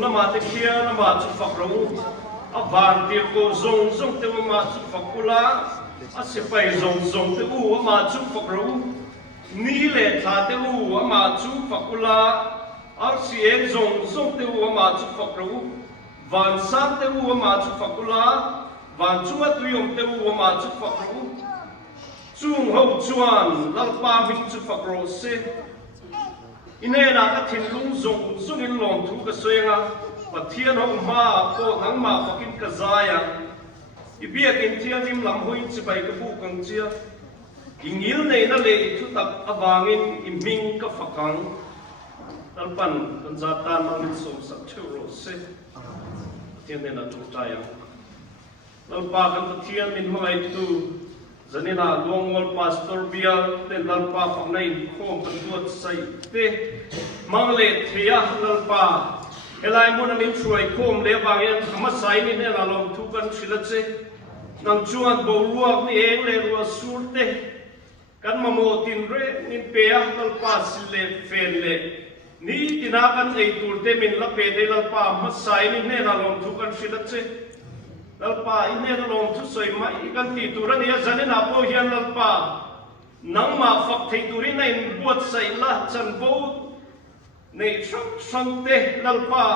Lama te kia na ma chu fakro avan ti ko zong zong te ma chu fakula ase pai zong zong te u ma chu fakro ni le tha te u ma chu fakula ar si ek zong zong te u ma chu fakro van sa te u ma chu fakula van chu tu yom te u ma chu fakro chung ho chuan lal pa mi chu fakro se ine na ka thin lung zong zong in long thu ka soenga pathian ho ma ko nang ma fakin ka zaya ibia kin thian lim lam hoin chi bai ka bu kang chia ingil nei na le thu tak awangin iming ka fakang talpan kan zatan mang min som sak thuro se thian ne na tu taya lalpa kan pathian min mai tu zanina longol pastor bial te lalpa pangnai khom panduat sai te mangle thia lalpa helai mon min chuai khom le wangian kama sai ni ne la lom thu kan chilache nang chuan bo ruak ni eng le ru surte kan mamo tin re nin pe a lalpa sile fen le ni tinakan ei turte min la pe de lalpa ma sai ni ne la lom thu kan chilache lalpa ine na lom thu soi mai kan ti turan ya zanin apo hian lalpa nang ma fak thei turin na in buat sai la chan bo nei chok sante lalpa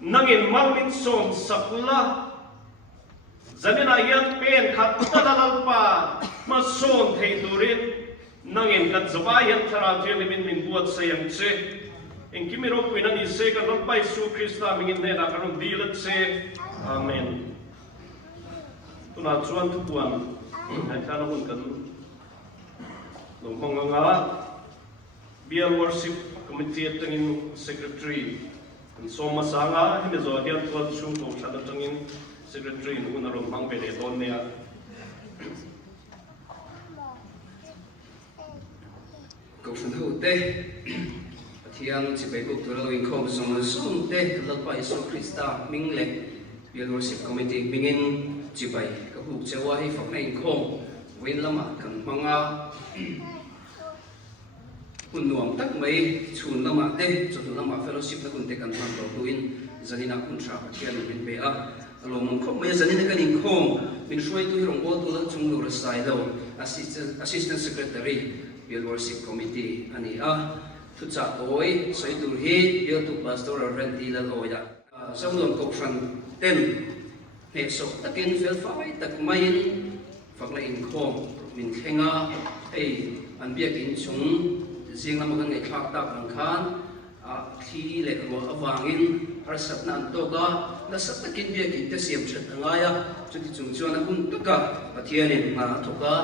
nang in malmin som sakla zanin ayan pen khat ta lalpa ma son thei turin nang in kan zaba yan thara thel min buat sai ang che en kimiro kuinan ise kan lalpa Isu Krista mingin ne na karon dilat se amen. Tuna chuan tu tuan hai kana hun kan long manga bial worship committee atangin secretary kan soma sanga hine zo hian tuan chung to thada tangin secretary nu na rom hang bele don ne ko sun hu te thiang chi bai buk tu lo in khom song sum te lalpa Isu Krista mingle bial worship committee mingin chibai ka hu chewa hi fakna in khom win lama kan manga kun nuam tak mai chun lama te chu lama fellowship na kun te kan tham ro luin zanina kun tha kian min be a alom khom mai zanina kan in khom min shoi tu rong bol tu la chung lu ra sai lo assistant secretary bill worship committee ani a thu cha oi soi tur hi bill tu pastor renti la loya som lom ko fran ten ne so takin fel fai tak main fakla in khom min khenga ei an biak in chung jinglam kan ngai thak tak ang khan a thi le ro awangin har sat nan to ga na sat takin biak in te siam chat angaya chuti chung chuan a hun tuka pathianin ma thoka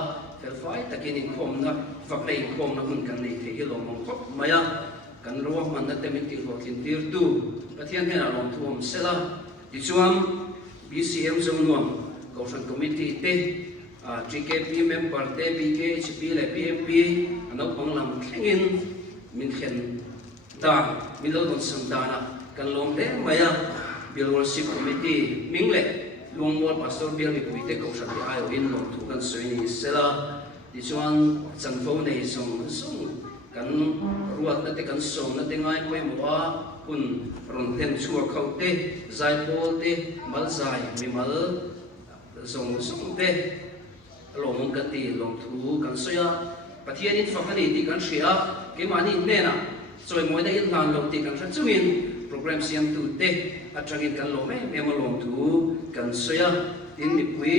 fel fai takin in khom na fakla in khom na hun kan nei the hi lo mong khop maya kan ro man na te min ti ho tin tir tu pathian he na lom thuam sela ti chuan BCM zone nuam Kausan Committee te GKP member te BKHP le PMP ano panglam thlengin min khen da milol don sangdana kan lom le maya Bill Worship Committee mingle longwal pastor Bill mi puite Kausan ti ayo in lo thu kan soini sela ti chuan chanfo nei song kan ruat na te kan som na te ngai poi mo kun ron ten chua khau te zai pol te mal zai mi mal zong te lom kan ti lom thu kan soya pathian in fakani ti kan shia ke mani ne na choi moi na in nan lo ti kan tha chuin program siam tu te atangin kan lo me me lom thu kan soya tin mi pui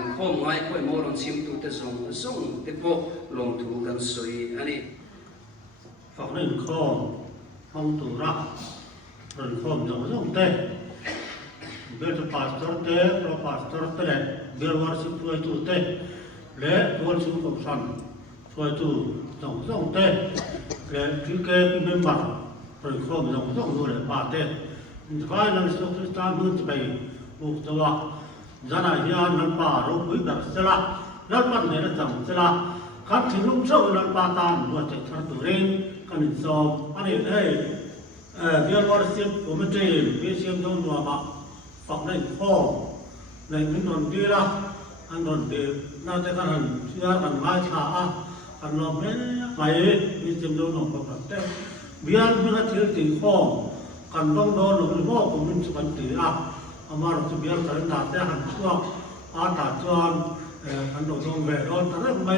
in khom ngai poi mo ron sim tu te zong te po lom thu kan soi ani faknin khom không tụ ra rồi không giống giống thế bây giờ pastor thế pro pastor thế bây giờ worship với tụ thế และตัวชื่อของฉันช่วยตัวส่งเต้และที่แกเป็นเมมเบอร์โดยครอบส่งดูแลป่าเต้ท้ายนั้นสุขสานมือจะไปบุกตัวจานายานนันป่ารูปวิบัติเสละนันปันเนี่ยจังเสละขัดถึงลุ่มเช่านันป่าตามว่าจะทัดตัวเองกันสอบอันนี้เดี๋ยววันศุกร์ผมจะไปเชียงดงนัวมาฝักในข้อในมินนดีละอันนนดีน่าจะกันเชื่อกันไม่ช้าอันนนเนี่ยไปมีเชียงดงนัวมาแต่เบียร์มันจะถึงข้อกันต้องโดนหรือว่าผมมันจะกันตีอามาเราจะเบียร์กันแต่หันช่วงตาจวนอันโดนแหวนโดนแต่เรื่องไม่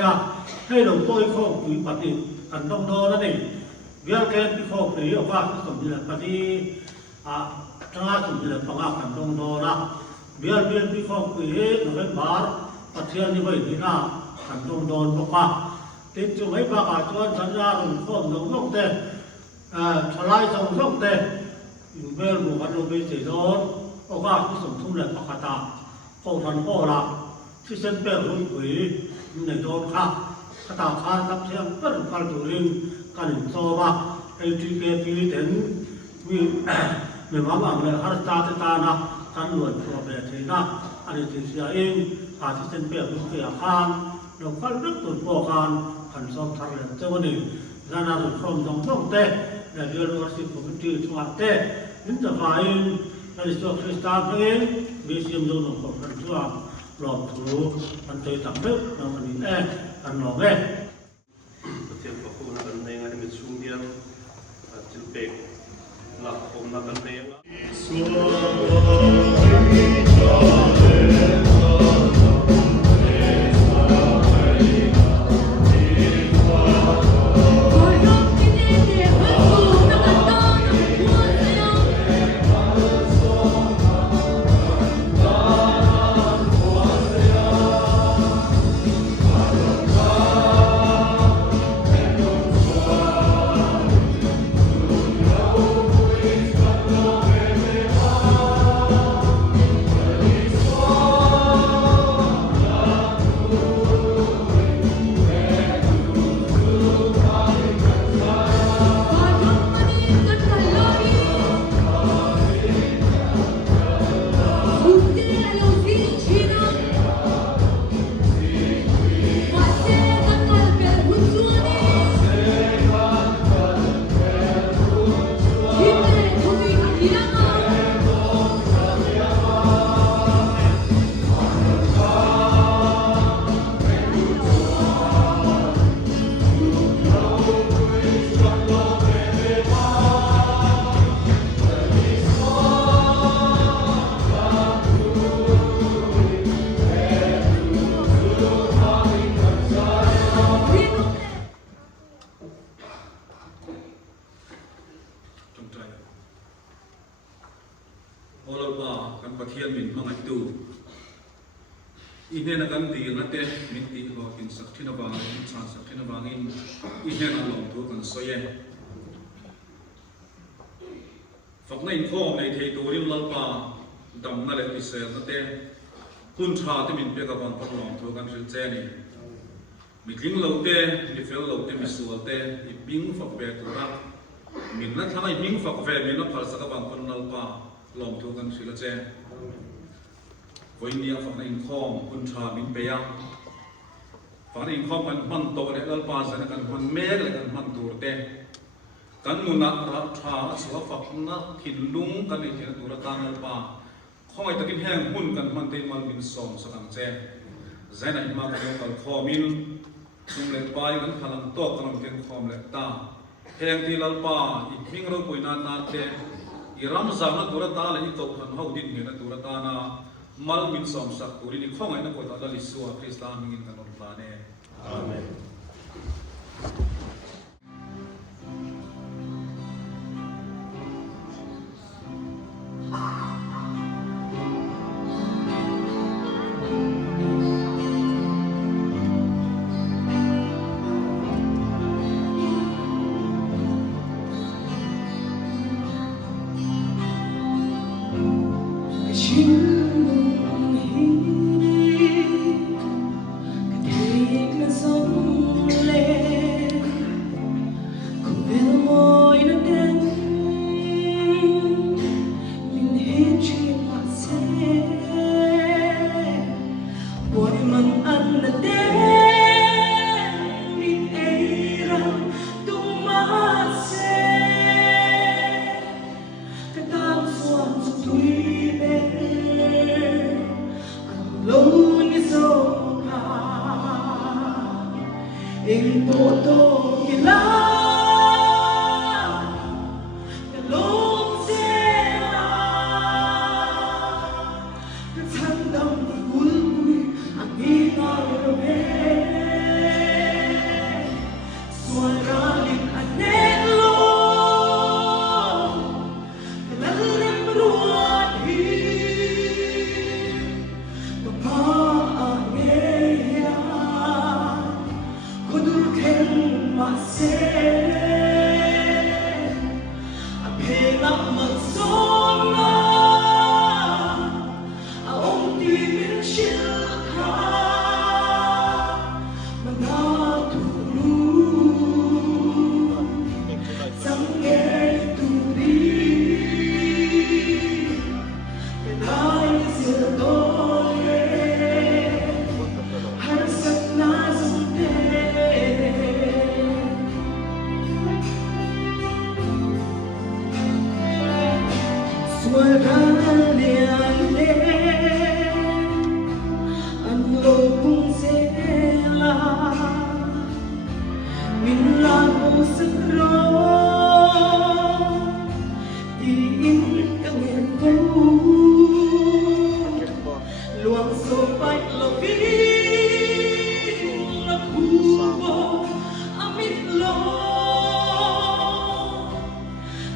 ให้เราตัวข้อคุยปฏิกันต้องโดนนั่นเองเบียร์แค่ที่ข้อคุยเอาว่าสมบูรณ์ปฏิทั้งสมบูรณ์ปังอากันต้องโดนนะเบียร์ที่ข้อคุยเราเป็นบาร์ปฏิอันนี้ไว้ดีนะกันต้องโดนบอกว่าติดจุดไม่ปากจวนสัญญาหรือข้อมงต้องเตะทลายต้องเตะอยู่เบลบุกันลงไปเสียโดนเอาว่าที่สมทุนเลยปากตาข้อทันข้อละที่เส้นเปลือกรุ่นปุ๋ยในโดนค่ะคาตาคานรับเทียมเปิ้ลการตุลิงการหินโซบะไอทีเกปีเห็นมีเหมือนว่าเลยฮัตตาตานะการหน่วยโปรเบเทนะอันนี้ที่เสียเองอาที่เส้นเปลือกรุ่นเกียร์คานเราก็รึกตุนโปคานขันซองทะเลเจ้าวันนี้ด้านหน้าสุดคมต้องเตะและเรื่องวัดสิบผมที่ชวนเตะนินจะฝ่ายในส่วนคริสตานเองมีเสียงโดนของกันช่วงหลอกถูอันเตยต่ำลึกเรามันนี่อันหลอกประเทศพระคุณกันเองอันนี้เป็นช่วงเดียวจิลเปกหลักผมนักกันเองอีเนี่ยนักการดีนักเตะมิตรที่เขากินสักที่นบางอินชาสักที่นบางอินอีเนี่ยนักลงทุนกันสวยฝักในข้อในเทตูริมลัลปาดำนั่นแหละที่เสียนักเตะคุณชาที่มินเปียกับวันพักลงทุนกันสิเจนี่มีทิ้งเหล่าเตะมีเฟลเหล่าเตะมีส่วนเตะมีบิ้งฝักเบตุระมินนักทำไมบิ้งฝักเบมินนักพัลสักบางคนลัลปาลงทุนกันสิละเจวันนี้ฝั่งในข้อมคุณชามินเปียฝั่งในข้อมมันโตเนี่ยลัลปาสันกันมันเมฆเลยกันมันตัวเตะกันมุนักรับชาสวะฝักนักหินลุงกันในที่ตัวตาลัลปาข้อไอ้ตะกินแห้งหุ่นกันมันเต็มมันมินสองสังเจใจไหนมาเป็นกันข้อมินลุงเล็กไปกันพลังโตกันมันเป็นข้อมเล็กตาแห้งที่ลัลปาอีกมิ่งเราปุยนาเตอีรำซานะตัวตาเลยอีโตขันเฮาดินเนี่ยนะตัวตานาmal min som sak turi ni khong ai na ko ta dali suwa krista mingin kanon plane amen Hãy subscribe cho kênh Ghiền Mì Gõ để không bỏ lỡ in todo kila kalong sela katandam bulbul ang inarabe suaraling anelo kalalim ruwahi papaangeya kodurken mase apela magsona aong tibin shilka mga tulong sangay turi kenay sildoye harsak na zunte suarane ang lobong sela minlago sa tron diin kang ito luang sopay lobi nakubo amitlo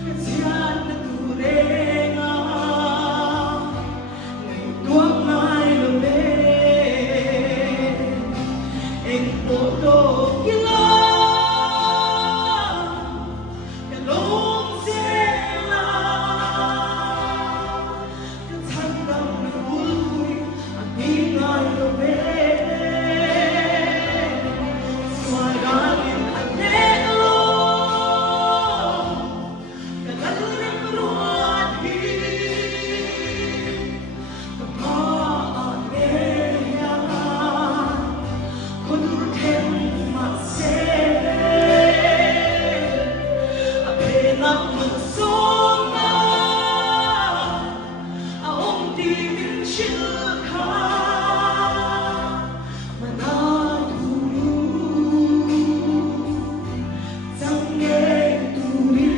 kasiyan na turenga ngay tuwang ngay lobe eng poto kila kalong sela katandang nagulgoy ang ingay lobe suaralin at nelo kalalim ruwahi papaangeya kodurken mase apela magsona aong tibin shilka manadulu sangay turi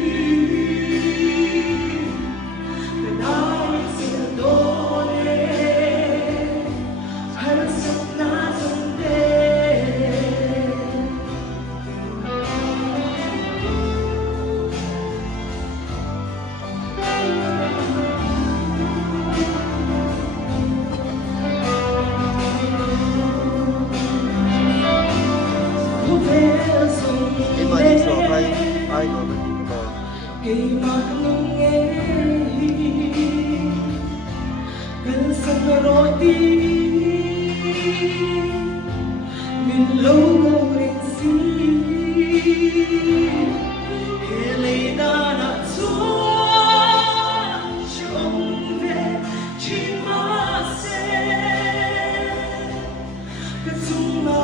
kanay sildone harsak na sunde Cái mà đi sổ hay ai có cái gì mà Kay manungay Kalsang roti Minlogo rin si Helay na tuwa Chongve chimase Katsuma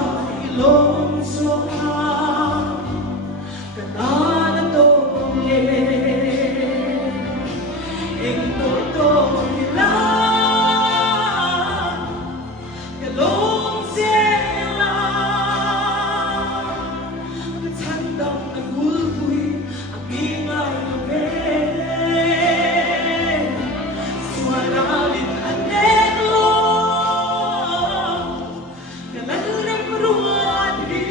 ilong soha Katana toye eng toto nila kalong sela katandang nagulgoy ang ingay lobe suaralin anelo kalalim ruwahi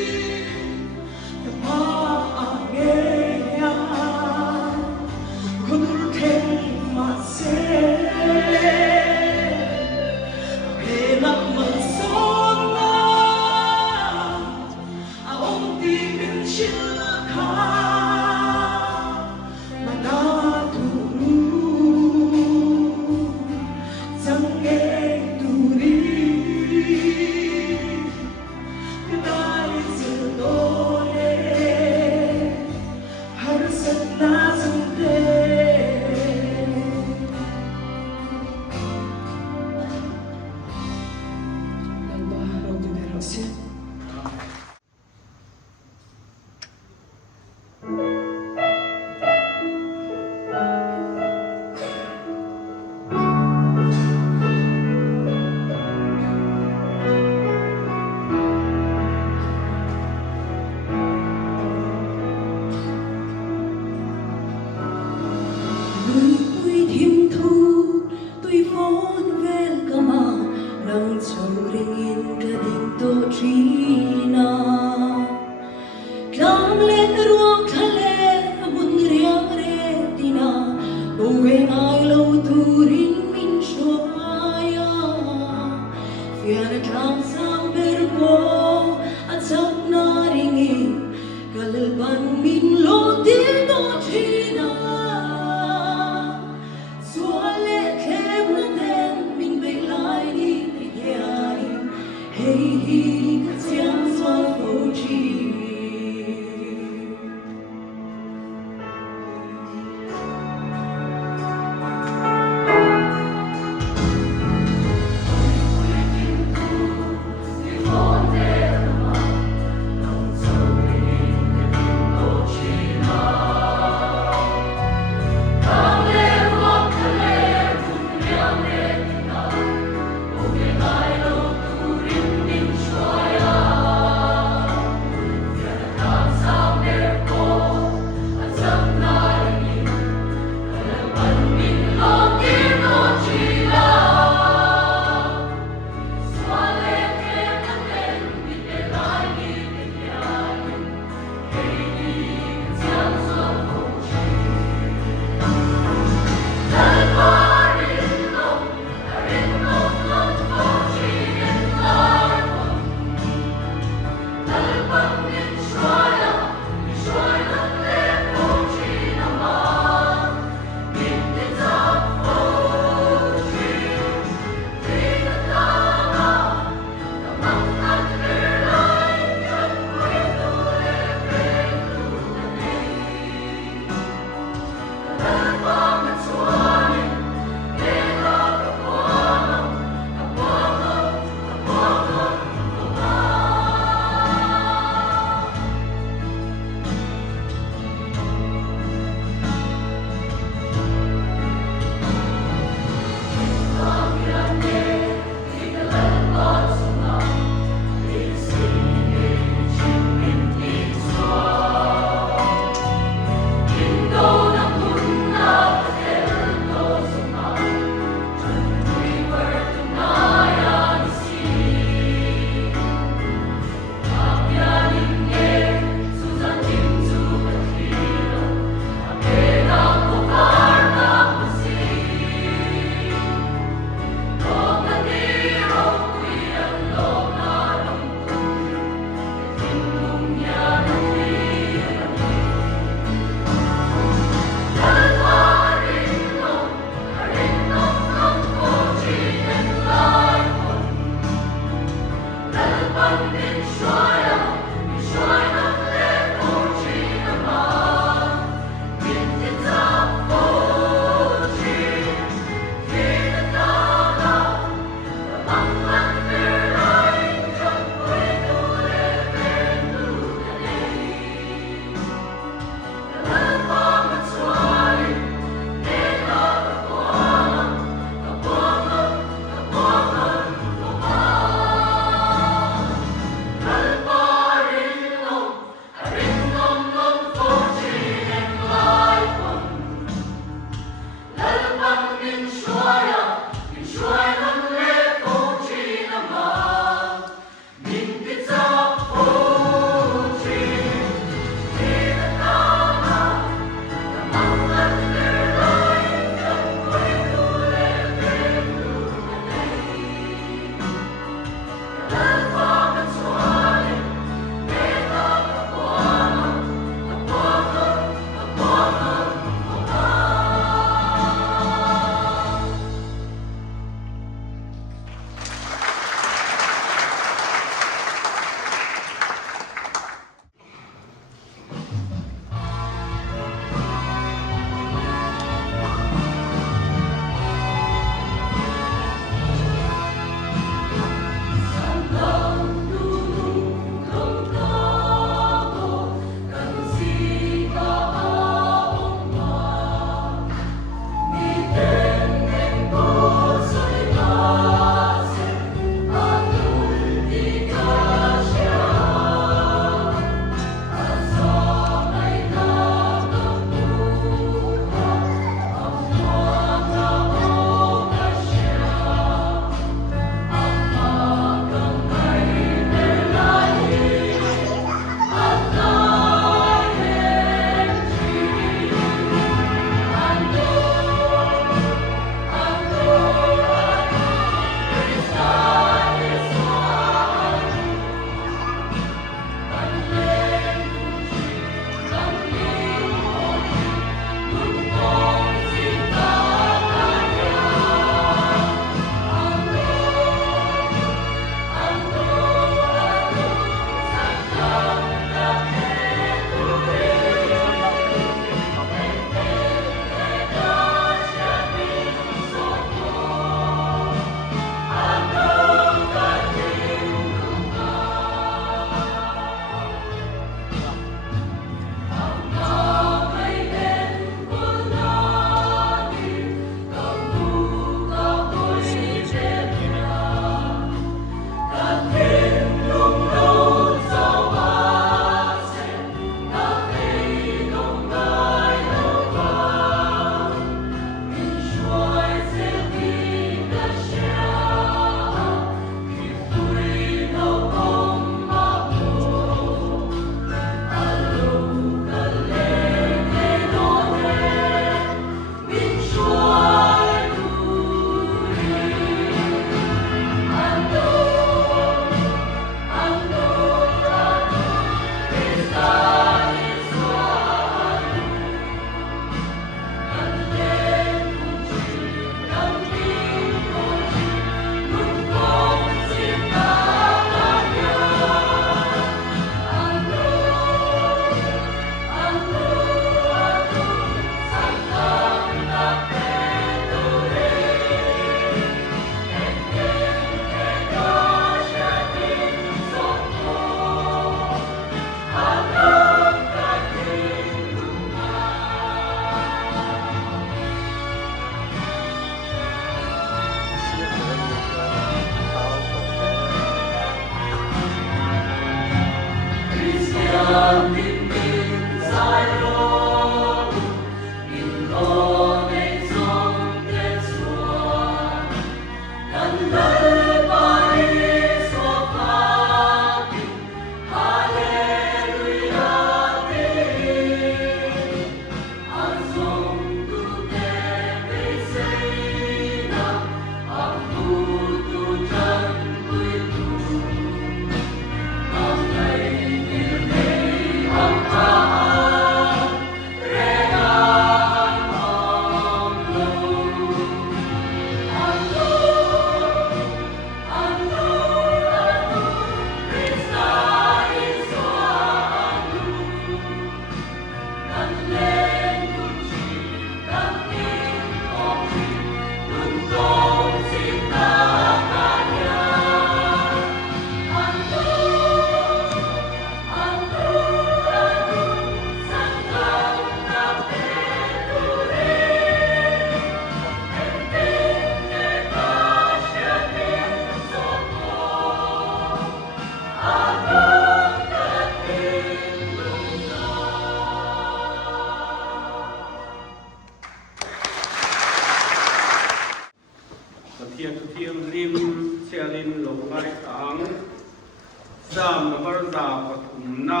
number za pathum na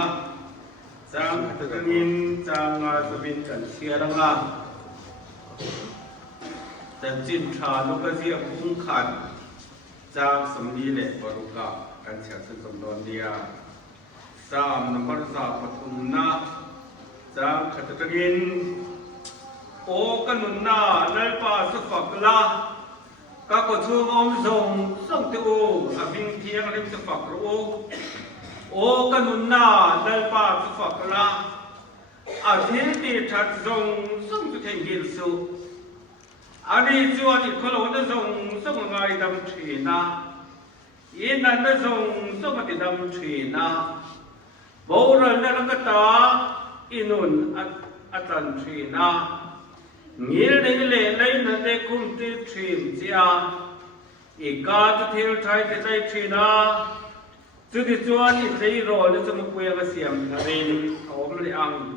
chang kangin chang sabin kan siaranga dan chin tha no ka sia kung khan chang samni le paruka kan sia sun don dia sam number za pathum na chang khatagin o kanun na nal pa sa fakla các cô chú ông dùng sông tiêu à bình thiêng lên sự phật rồi ô cái nút na đại ba sự phật là à thiên địa thật dùng sông tiêu thành hiện sự à đi chú anh có lâu đã dùng sông ngày đầm thủy na yên nan đã dùng sông ngày đầm thủy na bầu rồi đã cái ta inun atan thủy na nghĩa đến lệ lấy nó để cùng tiếp truyền chia ý cả cho theo thái để lấy truyền na chứ thì cho anh thấy rồi nó sẽ một quê cái xiêm thầy ốm lại ăn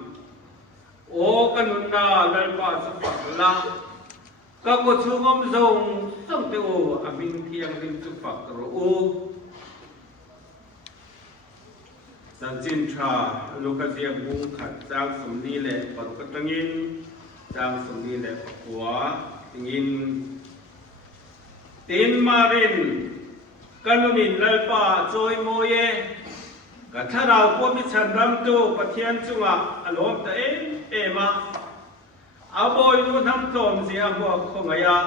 ô cái nút na lên ba sự phật là các cô chú ông dùng sống tiêu à bình thiêng lên sự phật rồi ô sang chín trà lúc cái xiêm buông khát sang sum ni lệ và lúc cái tăng in sang sum ni lệ của in tin marin kanunin lalpa joy moye kathara ko mi chandam tu pathian chunga alom ta ema aboy nu nam tom sia bo khomaya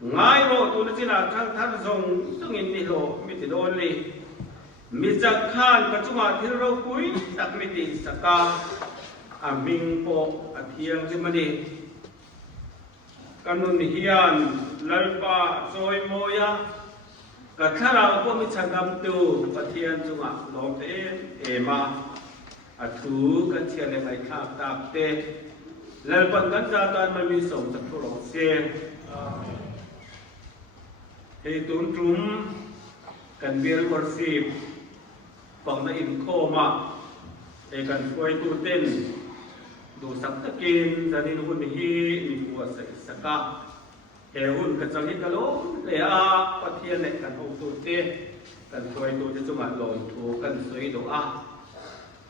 ngai ro tu na china thang thang zong sungin ni lo mi ti don li mi jak khan ka chunga thil ro pui tak mi ti saka aming po athiang si mani kanun hian lalpa joy moya kathara ko mi chandam tu pathian chunga lom te ema athu kan chian le mai thak tak te lalpan kan za tan ma mi som tak thuro se he tun trum kan bial worship pang na in khoma e kan khoi tu ten du sak takin zanin hun hi ni pu sa saka he hun ka chang hi kalo le a pathian le kan ho tu te kan khoi tu te chunga lom thu kan soi do a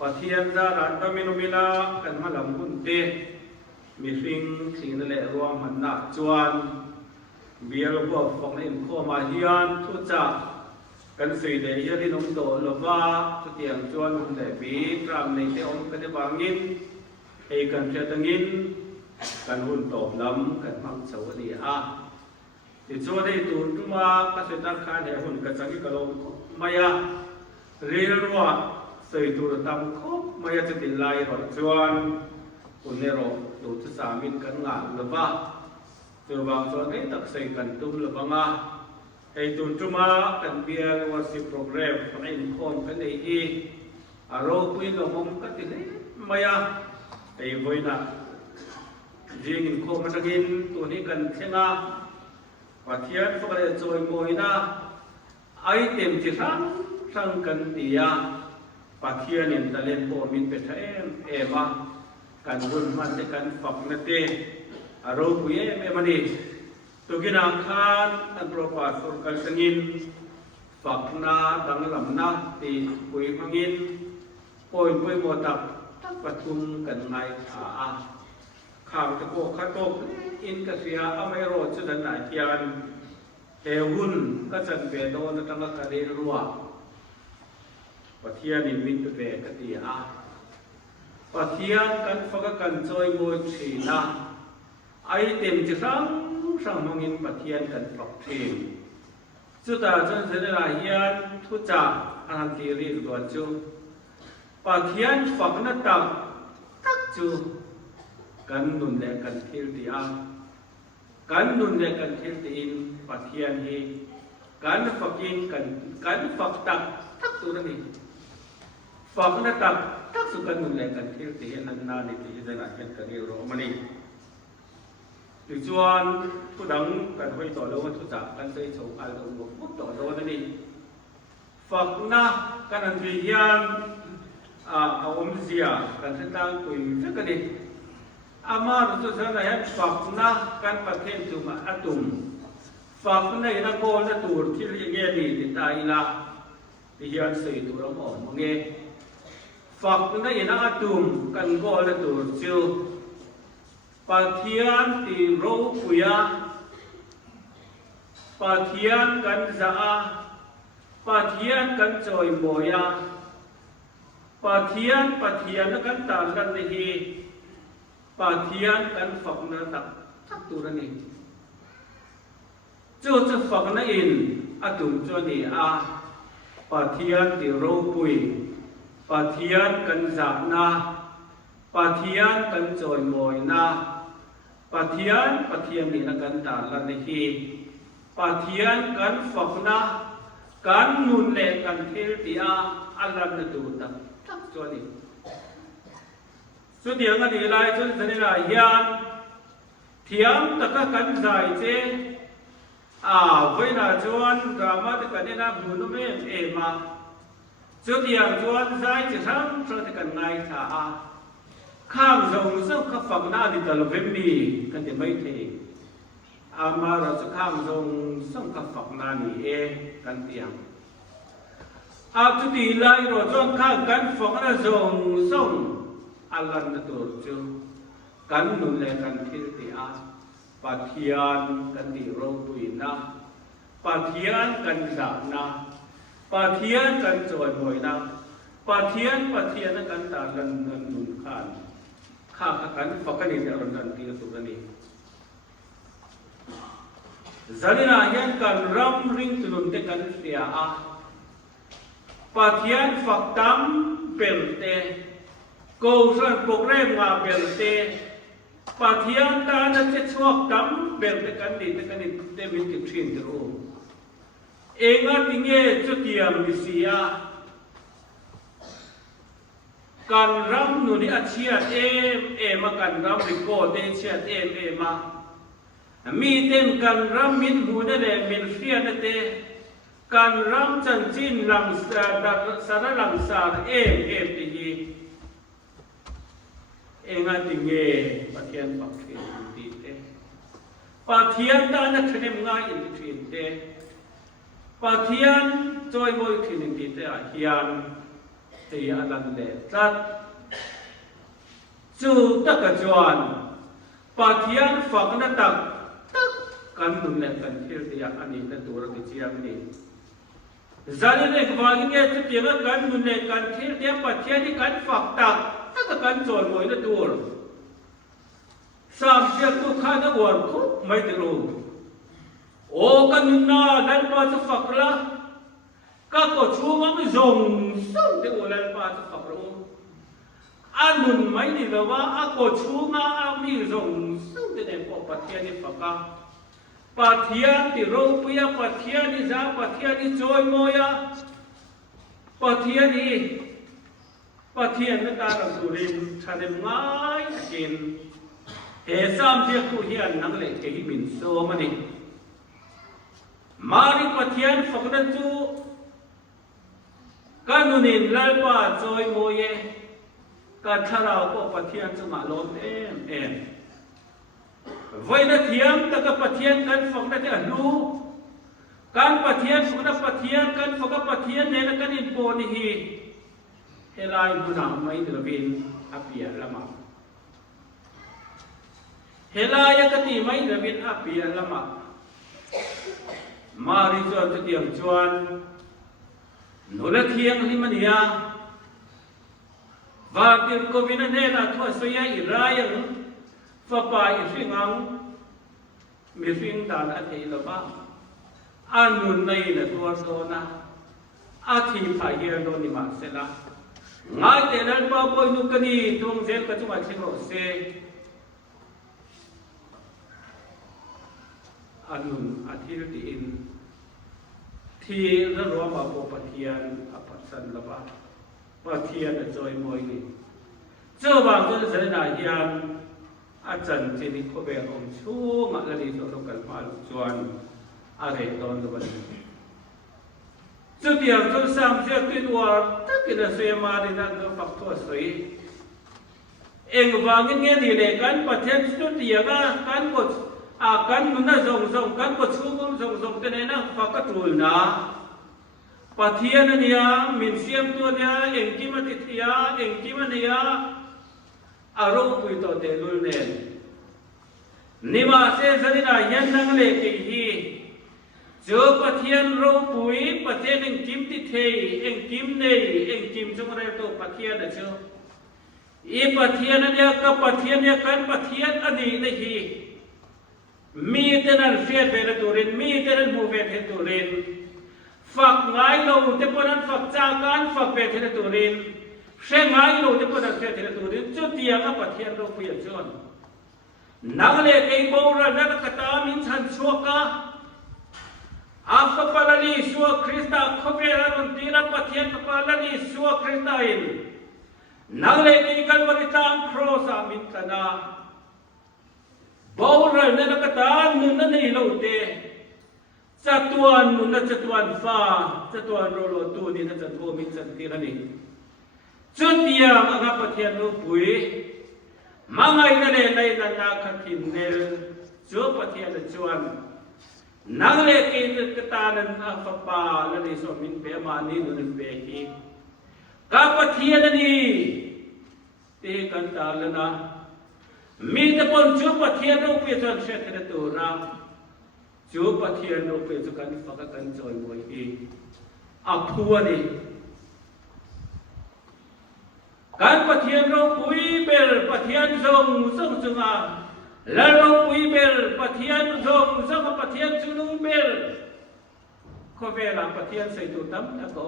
pathian za ran ta minumina kan malam hun te mi hring thing le ruam man na chuan bial bo phong in khoma hian thu cha kan sui le hi ri nom do lova chu tiang chuan hun le bi tram nei te om ka de bangin ei kan thia tangin kan hun top lam kan mang chau ni a ti chu dei tu tuma ka se ta khan he hun ka changi ka lom maya rel ruwa sei tu tam kho maya che tin lai ro chuan un ne ro tu chu sa min kan nga lova tu wang chuan ei tak sei kan tum lawanga ei tu tuma kan bial worship program kan in khom kan nei hi aro pui lo mom ka ti nei maya ei voina riêng in khom atagin tu ni kan thenga pathian phokale choi moina ai tem chi sang kan tia pathian in talen po min pe tha ema kan hun man te kan fak na te aro buye me mani tu gina khan an propa sur kal tangin fak na dang lam na ti pui mangin poi mo tak pathum kan ngai a kham ta ko khatok in ka sia amai ro chu dan na hian he hun ka chan ve do na tanga ka re ruwa pathian in min pe ka ti a pathian kan faka kan choi mo thi na ai tem chi sang mangin pathian kan phok thim chu ta chan se la hian thu cha an ti ri ro chu pathian phak na tak chu kan nun le kan thil ti a kan nun le kan thil ti in pathian hi kan fakin kan fak tak tu ni fak na tak su kan nun le kan thil ti an na ni ti na kan ka ri ro mani tu chuan tu dang kan hoi to lo tu cha kan sei chou al do mo put to do ni fak na kan an vi hian a om zia kan se tang kui fe ka ni ama tu sa na he fak na kan pathen tu ma atum fak na ina ko na tur thil ye nge ni ti ta ila hian sei tu ram on mangi fak na ina atum kan go la tur chu pathian ti ro puya pathian kan za pathian kan choi moya pathian na kan tan kan hi pathian kan fak na tak tu ra ni chu fak na in atum chu ni a pathian ti ro pui pathian kan za na pathian kan choi moi na pathian ni na kan tan la ni hi pathian kan fak na kan nun le kan thil ti a alam na tu tak tak chu ni chu diang ani lai chu zani la hian thiam taka kan zai che với là chuan drama thì cái này là buồn lắm em mà trước tiên chuan giải chỉ sáng cho thì cần ngay thả khang rồng sốc khắp phẳng na thì tờ về mi cái thì mấy thế mà rồi sẽ khang rồng sốc khắp phẳng na thì cái tiếng chú đi lại rồi chuan khang cái phẳng na rồng sốc lần là tổ chức cái nụ lệ cái thiên thì pathian kan di ro pui na pathian kan za na pathian kan choi moi na pathian na kan ta lan nun khan kha kan fakani de ron nan ti tu ni zalina yan kan ram ring tulun te kan sia pathian faktam pelte ko san program nga pelte pathian ta na che chuak tam bel te kan ni te min ki thin te ro enga tinge chu tiam ni sia kan ram nu ni achia ma kan ram ri ko te chia ma mi tem kan ram min hu ne le min fia ne te kan ram chan chin lam sa lam sa te hi enga tinge pathian pakhe ti te pathian ta na thinem nga in thin te pathian choi moi thin ti te a hian te alan le tat chu taka chuan pathian fak na tak kan nun le kan thil ti ani na tur ti chiam ni zani le kwagi nge chu ti ga kan nun le kan thil te pathian ni kan fak tak ta kan choi moi na tur sam sia tu kha na war khu mai ti ro o kan na dan pa chu fak la ka ko chu ma mi zong sum te o lan pa chu fak ro anun mai ni la wa a ko chu ma a mi zong sum te ne ko pathian ni faka pathian ti ro puya pathian ni za pathian ni choi moya pathian na ta ra turin thanem ngai kin he sam je ku hian nang le ke hi min so mani mari pathian fakna chu kanunin lalpa choi moye ka tharau ko pathian chu ma lom em voina thiam taka pathian kan fakna te anu kan pathian fakna pathian kan faka pathian ne na kan in po ni hi helai guna mai dravin apia lama helai akati mai dravin apia lama mari chuan tu tiang chuan nula thiang limania va tir ko vina ne na thua soya irayang fa pa i singang mi sing dan a thei lama anun nei na tua so na a thi pha hian do ni ma sela ngai te nan pa poi nu kani tung zel ka chuma thino se anun athil ti in thi ra ro ma po pathian apatsan laba pathian a choi moi ni cho bang cho zai na hian a chan che ni ko be ong chu ma la ni so kal ma lu chuan a re don lo ban chu tiang chu sam che tin war takina se ma ni na no pak tho soi eng wangin nge ni le kan pathian chu tianga kan ko kan mun na zong kan ko chu ngom zong te ne na fa ka tul na ปะเทียนเนี่ยมินเสียมตัวเนี่ยเองกิมาติเทียเองกิมันเนี่ยอารมณ์ปุยตัวเตลุลเนนนิมาเสสนินายันนังเลกิฮีเจอปะเทียนรูปุยปะเทียนเองกิมติเทเองกิมเนยเองกิมจงเรตัวปะเทียนเจออีปะเทียนเนี่ยกับปะเทียนเนี่ยกันปะเทียนอันนี้เลยฮีมีแต่นั้นเฟียดเวรตุรินมีแต่นั้นมูเวทเฮตุรินฝักไงเราจะพนันฝักจาการฝักเวทเฮตุรินเช่นไงเราจะพนันเวทเฮตุรินจุดเดียงกับปะเทียนเราเปลี่ยนชนนักเลงไอ้โบราณนักกตามินชันชัวกะอาฟปาลลีชัวคริสต์ขบเวรนุตีระปะเทียนปาลลีชัวคริสต์อินนักเลงไอ้กันวริตามโครสามินตนาโบราณนักกตานุนนั่นนี่เราเตจัตวันนุนจัตวันฟ้าจัตวันโรโลตูนี่จัตโวมินจัตติระนี่จุดเดียงอังปะเทียนรูปุยมังไงนั่นเองในนาคตินเนลจูปะเทียนจวนนังเลกินกตานันอาฟปาและในสมินเบมานีนุนเบกีกาปะเทียนนี่เตกันตาลนะมีแต่ปนจูปะเทียนรูปจวนเชตเนตูราจูปะเทียนรูปจุกันฟักกันจอยมวยอีอาพัวนี่การปะเทียนเราปุยเบลปะเทียนทรงจงอาแล้วเราปุยเบลปะเทียนทรงปะเทียนจุนุเบลข้อเวลาปะเทียนใส่ตัวตั้มแล้วก็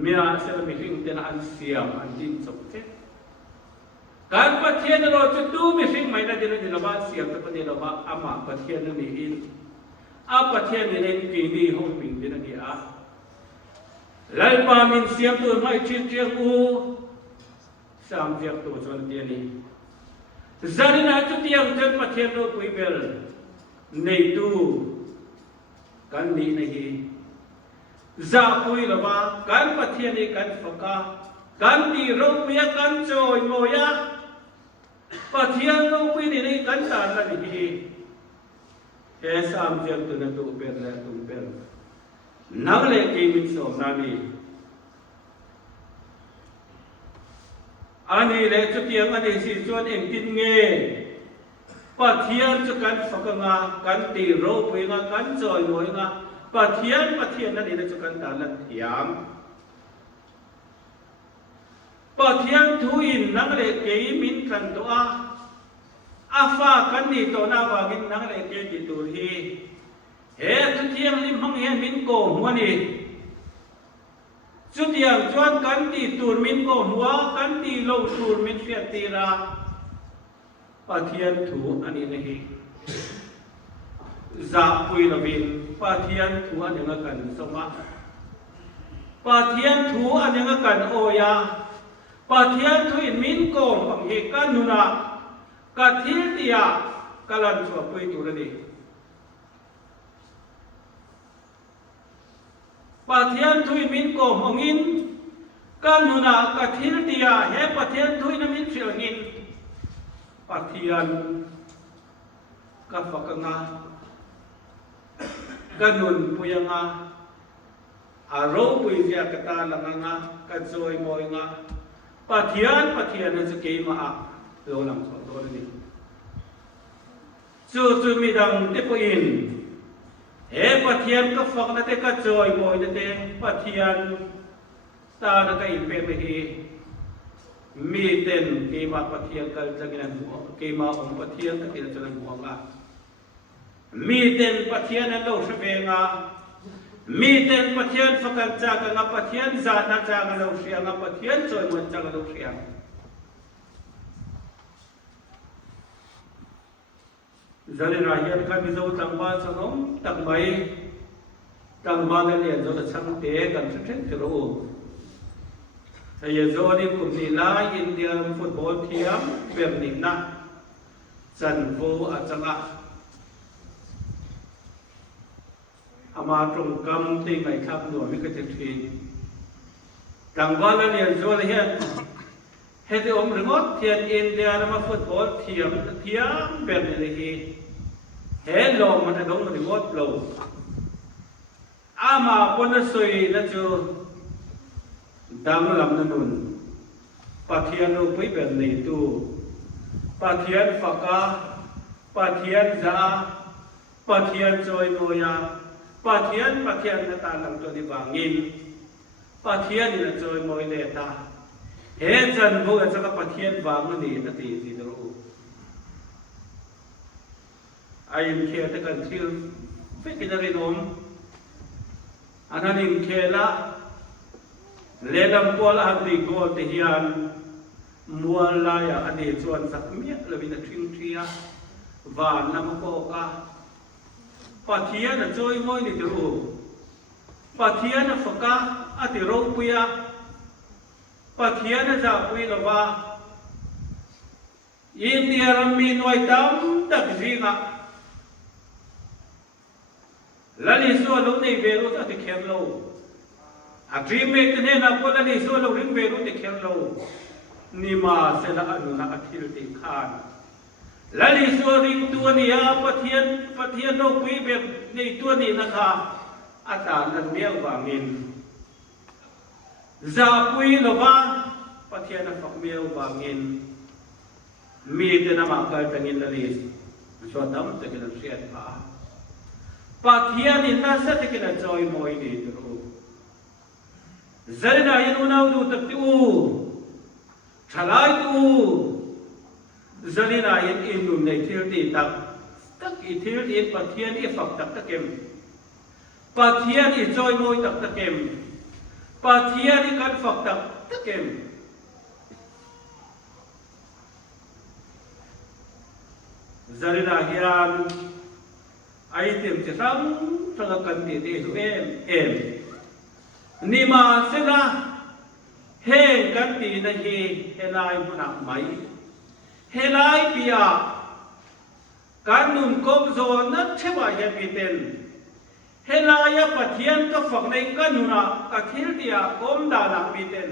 เมียเสลมิฟิงเตนอันเสียมอันดินสกเทการปะเทียนเราจะดูมิฟิงไม่ได้เดินละบ้าเสียมแต่ปะเทียนละบ้าอามาปะเทียนนี่อินอาปะเทียนนี่เองกีนี่ห้องปิงเดินนี่อาไล่ปามินเสียมตัวไม่ชิดเชียงอูสามเจียงตัวชนเตียนี่จารินาจุดยังเจนปะเทียนโรปุยเบลในตู้กันนี้นี่จาปุยละว่ากันปะเทียนนี่กันฟักกันตีโรปุยกันโจยโมยาปะเทียนโรปุยนี่กันตาละนี่เอสามเจียงตัวนั้นตัวเบลและตัวเบลนักเลงกิมินโซนานีอันนี้เลยจุดยังอันนี้สิจวนเองตินเงปะเทียนจะกันฝักงากันตีโรปุยงากันจอยมวยงาปะเทียนนั่นเองจะกันตาลัดยามปะเทียนทุอินนักเลงกิมินกันตัวอาฟ้ากันนี่ตัวหน้าวากินนักเลงกิจิตุรีเฮ้จุดยังริมห้องเฮียนมินโกหัวนี่จุดยังจวนกันตีตูนมินโกหัวกันตีโลตูนมินเฟียตีราปะเทียนถูอันนี้เลยจับปุยระบินปะเทียนถูอันยังกันสมะปะเทียนถูอันยังกันโอยาปะเทียนถูอินมินโกหังเฮกันนุนะกะทิเตียกะลันชัวปุยตูระนี่ปะเทียนทุยมินโกมงินกันนุนากะทิลเดียเฮปะเทียนทุยนมินเชียงินปะเทียนกะฟักงากันนุนปุยงาอารมณ์ปุยเสียกตาลังงากะจอยมอยงาปะเทียนนั่นจะเกยมาโลลังสองตัวนี้จู่ๆมีดังเตปอินเฮ้ปะเทียนก็ฟังนั่นเองก็จอยมอยนั่นเองปะเทียนตานั่นก็อินเปไปฮีมีเต็นเกมาปะเทียนก็จะกินหัวเกมาองปะเทียนก็กินจะนั่งหัวงามีเต็นปะเทียนนั่นเราเสเวงามีเต็นปะเทียนฟังกันจากกันปะเทียนจานนั่นจากกันเราเสียงปะเทียนจอยมันจากกันเราเสียงjadi rakyat kami jauh tambah sangat tambah lagi jauh sangat kan sering terus saya jauh di kumila India football team Berlina Janvo acara amat rongkam tinggal kap dua mereka terti tambah lagi jauh lihat hati rengot tiap India nama football team Berlina Hello, mana dong rengot low. ama pon soi na chu dam lam na nun pathian ro pui ben nei tu pathian faka pathian za pathian joy moya pathian na ta lang to di bangin pathian na joy moy le ta he chan bo cha ka pathian wang ni na ti ti ro ai khe ta kan thil fe ki na rin ananin khela ledam pol handi ko te hian mual la ya ane chuan sak miat lovin a thing thia van nam ko ka pathian a choi moi ni tu pathian a faka ati ro puya pathian a za pui lova india ram mi noi tam tak zinga lali so lo nei velu ta te khem lo a dream me te ne na ko lali so lo ring velu te khem lo ni ma se la anu na athil ti khan lali so ring tu ni a pathian no pui be nei tu ni na kha ata nan mel wa min za pui lo wa pathian na fak mel wa min mi te na ma ka tangin lali so dam te ke na siat pa pathian in na sa te ke na joy moi ni tu zarina yin unau du tak tu thalai tu zarina yin in nei thil ti tak i thil in pathian i fak tak takem pathian i joy moi tak takem pathian i kan fak tak takem zarina hian ai tem che sang sang kan ti ti su em ni ma se la he kan ti na hi helai mu na mai helai pia kan nun kom zo na chewa ya pi ten helai ya pathian ka fak nei kan nuna ka thil dia kom da la pi ten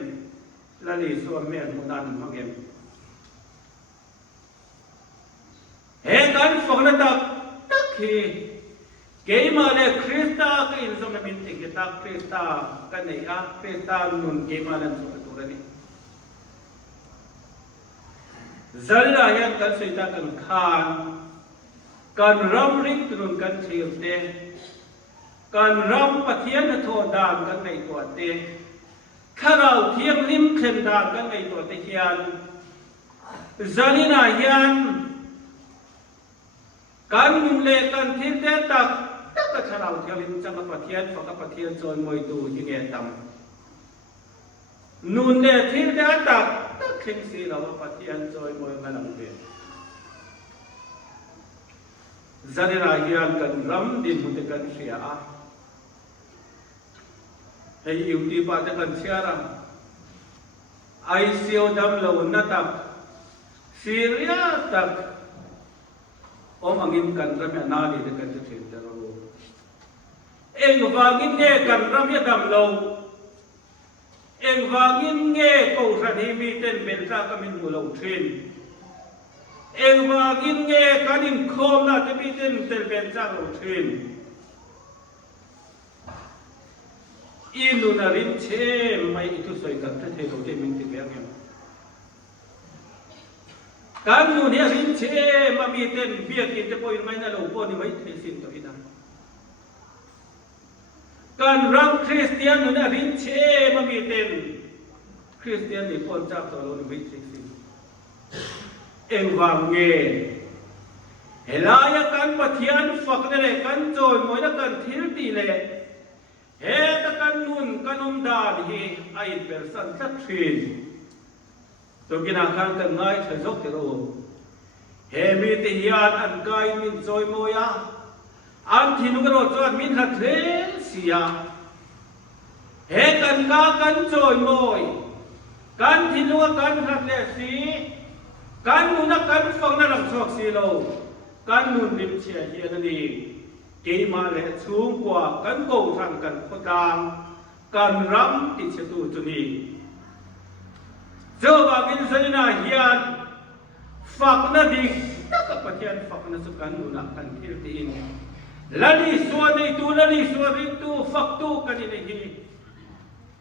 la li so me mu nan magem he kan fak na tak hi ke ma le krista ka in so na min ti ke ta krista ka nei a krista nun ke ma lan so tu ra ni zalra yan kan soi ta kan khan kan ram ring tunun kan thil te kan ram pathian na tho dan kan nei to te kharau thiam lim khen dan kan nei to te hian zalina hian kan mum le kan thil te tak ka tharau thialin chang pathian fa ka pathian chon moi tu hi nge tam nun le thil te tak khin si la pathian choi moi manang be zanira hian kan ram din hu te kan sia a hei yu ti pa te kan sia ram ai siêu dam lo na tak siria tak om angin kan ram ya na ni te kan te te ro eng wangin nge kan ram ya dam lo eng wangin nge ko ran hi mi ten bel ta kamin mu lo thin eng wangin nge kanin khom na te mi ten tel bel ta lo thin inu na rin che mai itu soi kan te ko te min ti ber ngem kan nu ne rin che ma mi ten biak in te po in mai na lo po ni mai te sin to ina kan ram Christian nu na rin che ma mi ten Christian ni pon chap to lo ni mai te sin eng wang nge helaya kan pathian fak ne le kan choi moi na kan thil ti le he ta kan nun kanum dan hi ai person ta thin to gina kan kan ngai thai zok te ro he mi te hian an kai min choi moya an thinu ka ro chuan min hat le sia he kan ka kan choi moi kan thinu ka kan hat le si kan nu na kan fang na ram chok si lo kan nun lim chia hian ani ke ma le chung kwa kan ko than kan khodang kan ram ti che tu tu ni zo ba bin sanina hian fak na di tak pathian fak na su kan nu na kan thil ti in lali suani tu faktu kan ini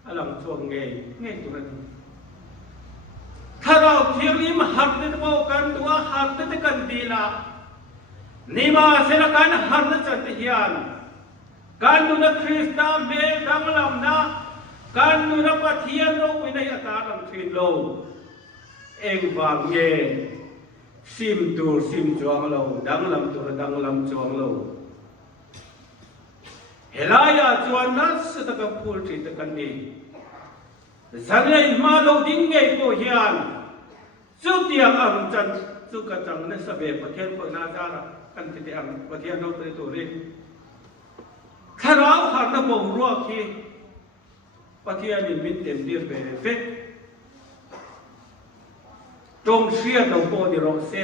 alam chuang nge tu kan tharau thirim harne mo kan tua harne kan dila nima sela kan harne chat hian kan nu na krista me danglam na kan nu na pathian ro winai ataram thin lo eng wang nge sim tur sim chuang lo danglam tur danglam chuang lo helaya chuan na sataka phul thi ta kan ni zanai ma lo ding nge ko hian chu tiang ang chan chu ka chang na sabe pathian ko na jara kan ti ang pathian ro te tu rin kharau har na bong ro khi pathian in min tem dir be fe trong sia no po ni ro se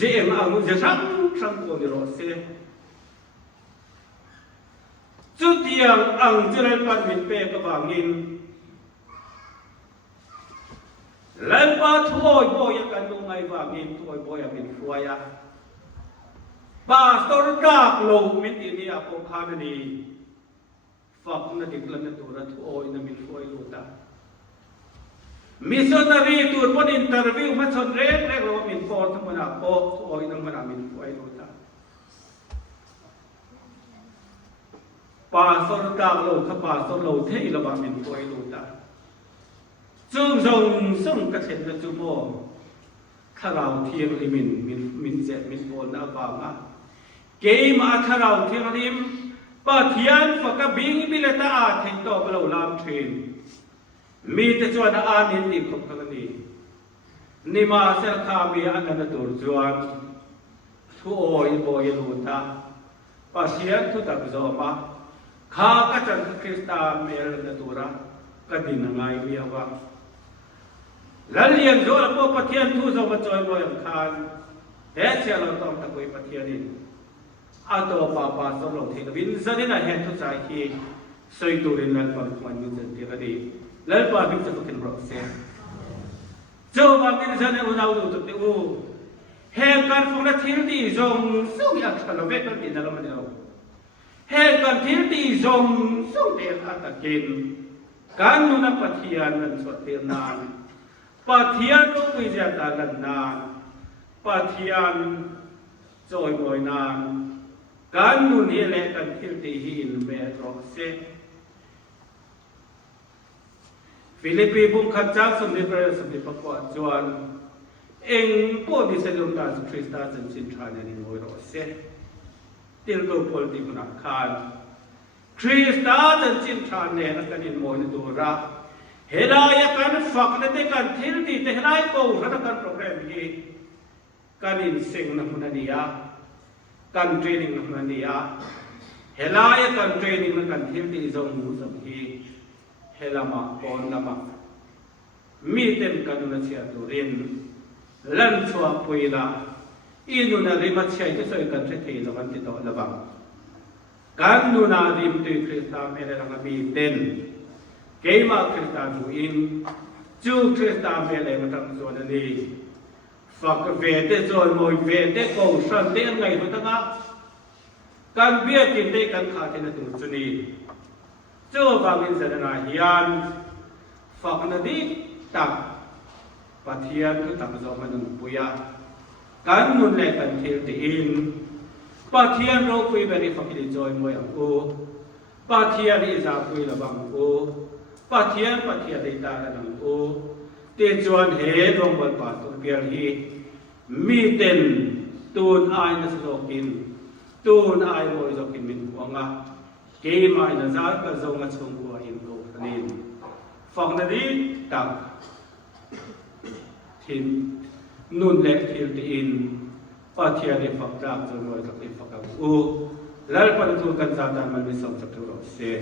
zem ang je sang sang po ni ro se chu tiang ang chirai pan min pe ka bangin lan pa thoi boy kan nu ngai bangin thoi boy min fuaya pastor dak lo min ini apo khamani fak na diklan na tura thoi na min fuai luta missionary tur pon interview ma chon rek lo min for thamana po thoi na mana min fuai luta pastor dak lo kha pastor lo thei la ba min fuai luta chung zong sung ka thet na chu mo kharau thiang li min jet min pon na ba ma ke ma kharau thiang lim pathian faka bing bilata a thei to balo lam thin mi te chuan a nin ni khop ka ni nima se kha mi an na tur chuan thu oi boy lu ta pathian thu tak zo ma kha ka chan krista mel na tura ka din ngai mi awa lalian zo la po pathian thu zo ma choi boy khan he che lo tom ta koi pathian in ato pa so lo thi win zanina he thu chai hi soi turin lan pa khwan yu zen ti ka di lal pa bing sa ken ro se zo ba kin zan u nau du te u he kan phong na thil di zong so ya thalo ve kan di na lo ma lo he kan thil di zong so de kha ta ken kan nu na pathian nan so te nan pathian ro wi ja ta lan nan pathian choi boy nan kan nu ni le kan thil ti hi in me ro se Philippi bung khat chak som ni pra som ni pakwa chuan eng po ni se lum ta su krista chen chin than ni ngoi ro se til ko pol ti kuna khan krista chen chin than ne na kan in moi du ra helaya kan fak na te kan thil ti te helai ko ra kan program hi kan in sing na hunania kan training na hunania helaya kan training na kan thil ti zong mu zong hi helama on lama mi tem kan na chia turin lan chua puila inu na rima chia te soi kan the thei lo kan ti to lawang kan nu na rim tu krista me le nga mi ten keima krista du in chu krista me le ma tam zo na ni fak ve te zoi moi ve te ko san te ngai ho ta nga kan bia kin te kan kha te na tu chu ni chu ba min sa na hian fak na di tak pathian tu tam zo ma nu puya kan nun le kan thil ti in pathian ro pui beri fakili joy moi ang ko pathian i za pui la bang ko pathian de ta la nang ko te chuan he rong bal pa tu pial hi mi ten tun ai na so kin tun ai moi zo kin min ko nga ke mai na za ka zo nga chung ko in ko nin fak na di tak thin nun le thil ti in pathian ni fak tak zo moi zo kin fak u lal pa tu kan za dan mal mi som chak tu ro se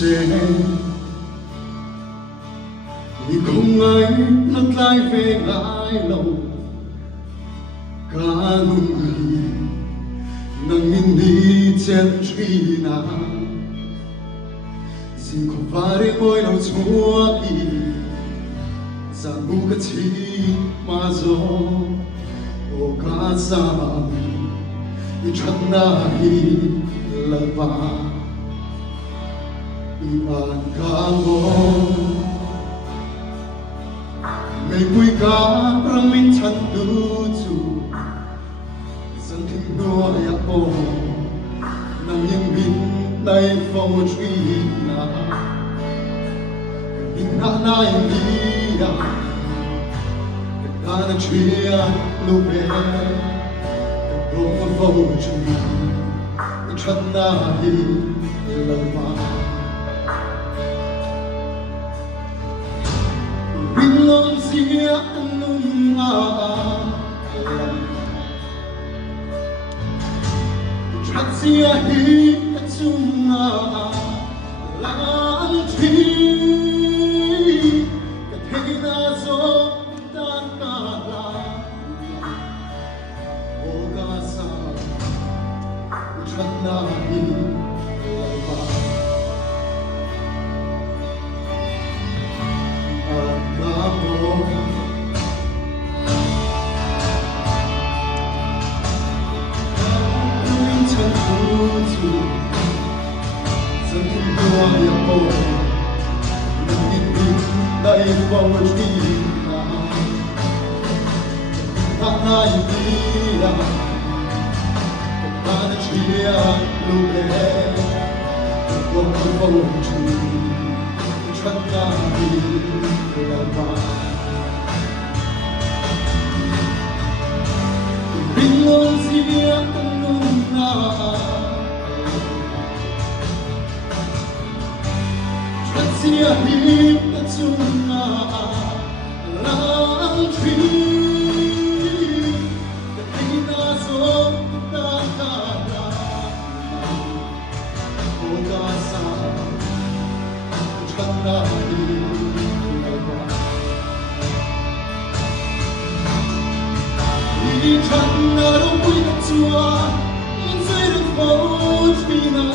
trẻ thì không ai lấp lại về ai lòng kanuni nangini chen trina sin ko vare moi no chua i sa mu ka chi ma zo o ka sa i chan na hi la ba i an ka mo mấy bụi cá răng minh chân tu chu dân thiên đua ya ô nằm những bin đây phong truy na in na na in dia ta na chia lu be đồ phong truy chân na hi la ma Long sia nung a chat sia hi chung a lang thi ka thei na zo tan na la o ga sa chat na hi la ba đây phong truy ta nay đi ra ta chia lu lệ phong truy chân ta đi là ba bình long sia nung na sia hi ta chung na lang thi ta thi na zo ta ta la o ga sa chan na hi la ba i chan na ro pui ta chua in zai ro fo thi na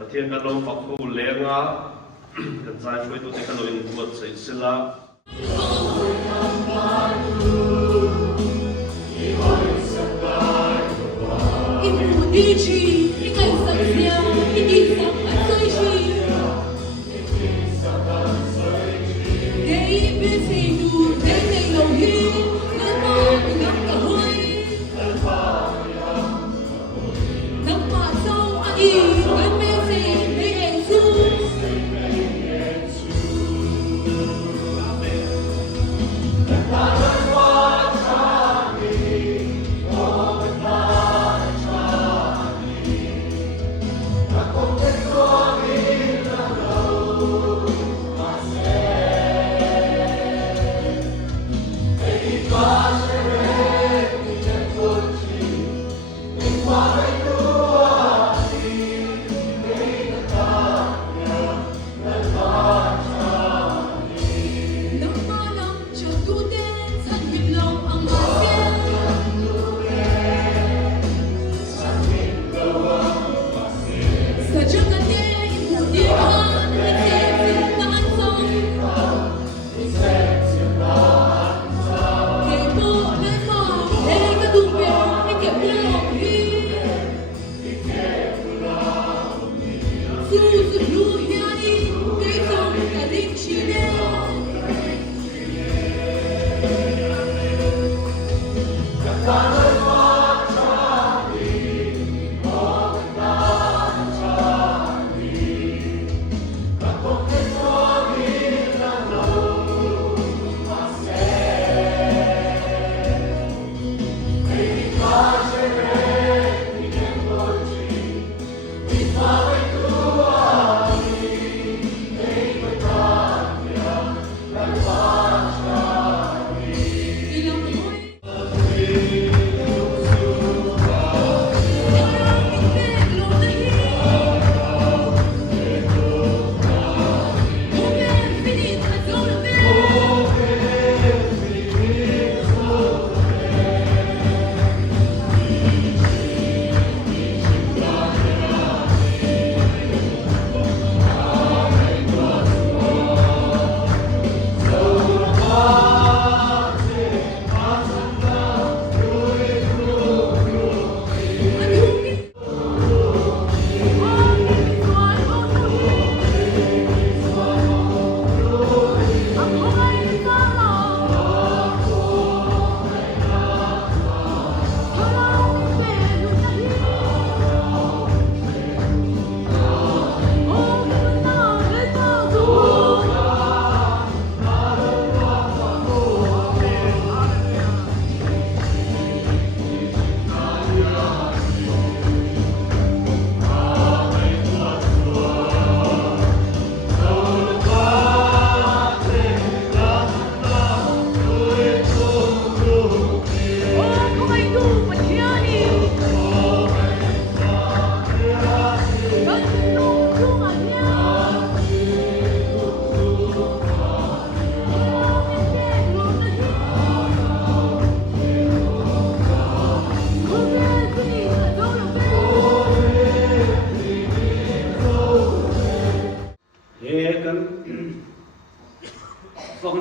ประเทศกันลงฝักคู่เลี้ยงอ่ะกันใจช่วยตัวเด็กกันลงปวดใส่ศิลา Dici, e che sappiamo, e chi sa, e bên xe đua, đến đây lâu hi, nó mong ngắm cả hơi. Ngắm mà sâu anh y, bên bên xe để em xuống.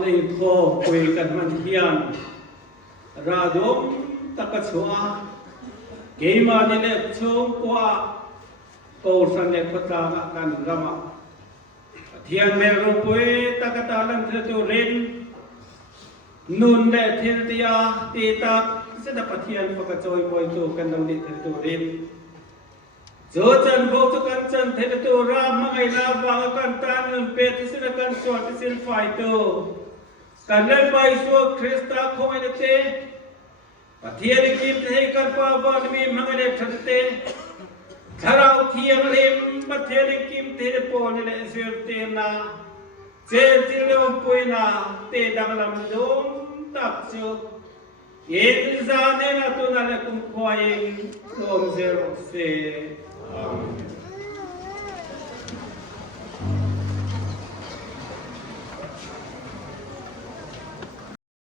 ในโคคุยกันมันเทียนราดมตะกชัวเกมานี่เล็กชงกว่าโกสันเล็กพัฒนาการรำเทียนเมรุปุยตะกตาลันเทตุรินนุนเดเทียนติยาตีตักเสด็จปะเทียนปะกจอยปอยโจกันดังดิเทตุรินโจจันโบตุกันจันเทตุรามมังไงลาบางกันตานนุนเปติสินกันสวดสินไฟโตกันเล่นไปสัวคริสต์คงไม่ได้เตปะเทียนกินเทกันปะบานมีมังไงเดทัดเตคาราวเทียงเล็มปะเทียนกินเทปอนเลเสือเตนาเจติเลวปุยนาเตดังลำดงตักจุเย็นจานเนนาตุนาเลคุมควายโนมเซโรเซ